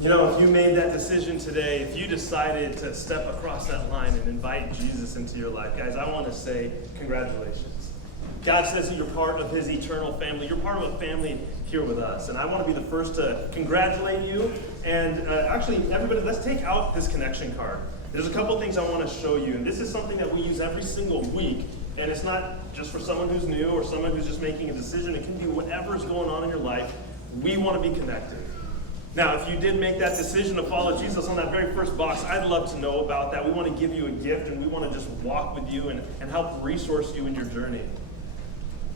You know, if you made that decision today, if you decided to step across that line and invite Jesus into your life, guys, I want to say congratulations. God says that you're part of his eternal family. You're part of a family here with us. And I want to be the first to congratulate you. And actually, everybody, let's take out this connection card. There's a couple things I want to show you. And this is something that we use every single week. And it's not just for someone who's new or someone who's just making a decision. It can be whatever's going on in your life. We want to be connected. Now, if you did make that decision to follow Jesus on that very first box, I'd love to know about that. We want to give you a gift, and we want to just walk with you and help resource you in your journey.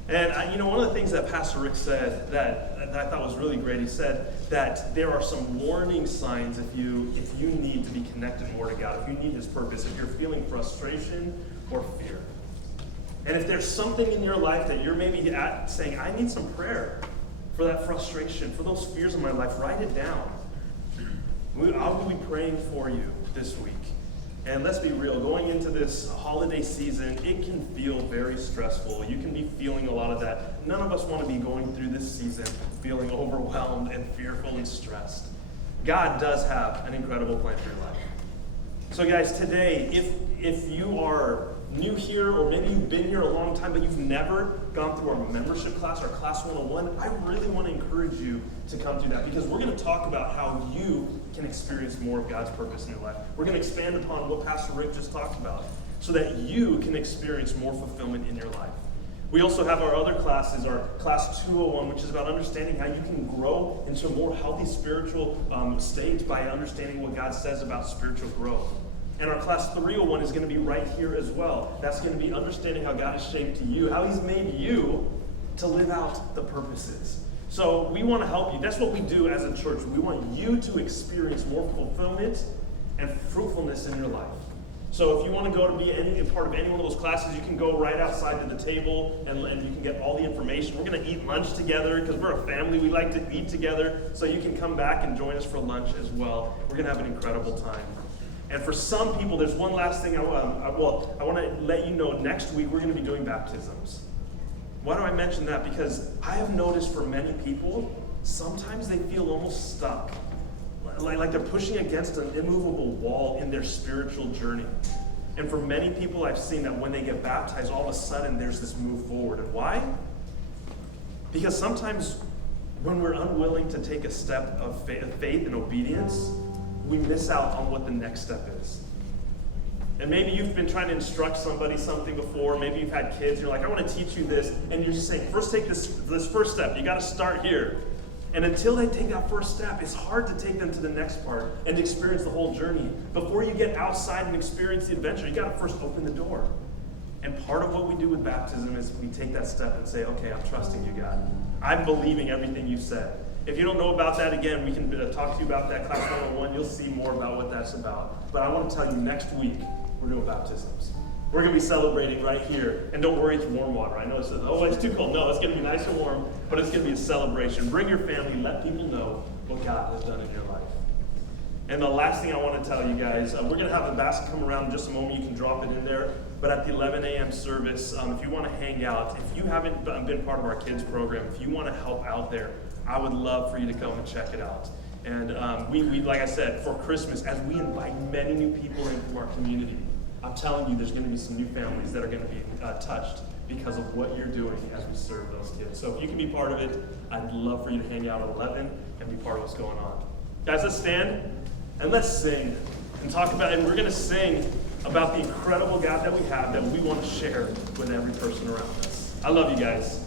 And one of the things that Pastor Rick said that I thought was really great, he said that there are some warning signs if you need to be connected more to God, if you need his purpose, if you're feeling frustration or fear. And if there's something in your life that you're maybe saying, I need some prayer for that frustration, for those fears in my life, write it down. I'll be praying for you this week. And let's be real, going into this holiday season, it can feel very stressful. You can be feeling a lot of that. None of us want to be going through this season feeling overwhelmed and fearful and stressed. God does have an incredible plan for your life. So guys, today, if you are new here, or maybe you've been here a long time, but you've never gone through our membership class, our Class 101, I really want to encourage you to come through that, because we're going to talk about how you can experience more of God's purpose in your life. We're going to expand upon what Pastor Rick just talked about, so that you can experience more fulfillment in your life. We also have our other classes, our Class 201, which is about understanding how you can grow into a more healthy spiritual state by understanding what God says about spiritual growth. And our Class 301 is going to be right here as well. That's going to be understanding how God has shaped you, how he's made you to live out the purposes. So we want to help you. That's what we do as a church. We want you to experience more fulfillment and fruitfulness in your life. So if you want to go to be a part of any one of those classes, you can go right outside to the table and you can get all the information. We're going to eat lunch together because we're a family. We like to eat together. So you can come back and join us for lunch as well. We're going to have an incredible time. And for some people, there's one last thing I want to let you know. Next week, we're going to be doing baptisms. Why do I mention that? Because I have noticed for many people, sometimes they feel almost stuck. Like they're pushing against an immovable wall in their spiritual journey. And for many people, I've seen that when they get baptized, all of a sudden there's this move forward. And why? Because sometimes when we're unwilling to take a step of faith and obedience, we miss out on what the next step is. And maybe you've been trying to instruct somebody something before. Maybe you've had kids. You're like, I want to teach you this. And you're just saying, first take this first step. You got to start here. And until they take that first step, it's hard to take them to the next part and experience the whole journey. Before you get outside and experience the adventure, you got to first open the door. And part of what we do with baptism is we take that step and say, okay, I'm trusting you, God. I'm believing everything you've said. If you don't know about that, again, we can talk to you about that Class 101. You'll see more about what that's about. But I want to tell you, next week, we're doing baptisms. We're going to be celebrating right here. And don't worry, it's warm water. I know it says, oh, it's too cold. No, it's going to be nice and warm, but it's going to be a celebration. Bring your family. Let people know what God has done in your life. And the last thing I want to tell you guys, we're going to have a basket come around in just a moment. You can drop it in there. But at the 11 a.m. service, if you want to hang out, if you haven't been part of our kids program, if you want to help out there, I would love for you to come and check it out. And we like I said, for Christmas, as we invite many new people into our community, I'm telling you, there's going to be some new families that are going to be touched because of what you're doing as we serve those kids. So if you can be part of it, I'd love for you to hang out at 11 and be part of what's going on. Guys, let's stand and let's sing and talk about, and we're going to sing about the incredible God that we have that we want to share with every person around us. I love you guys.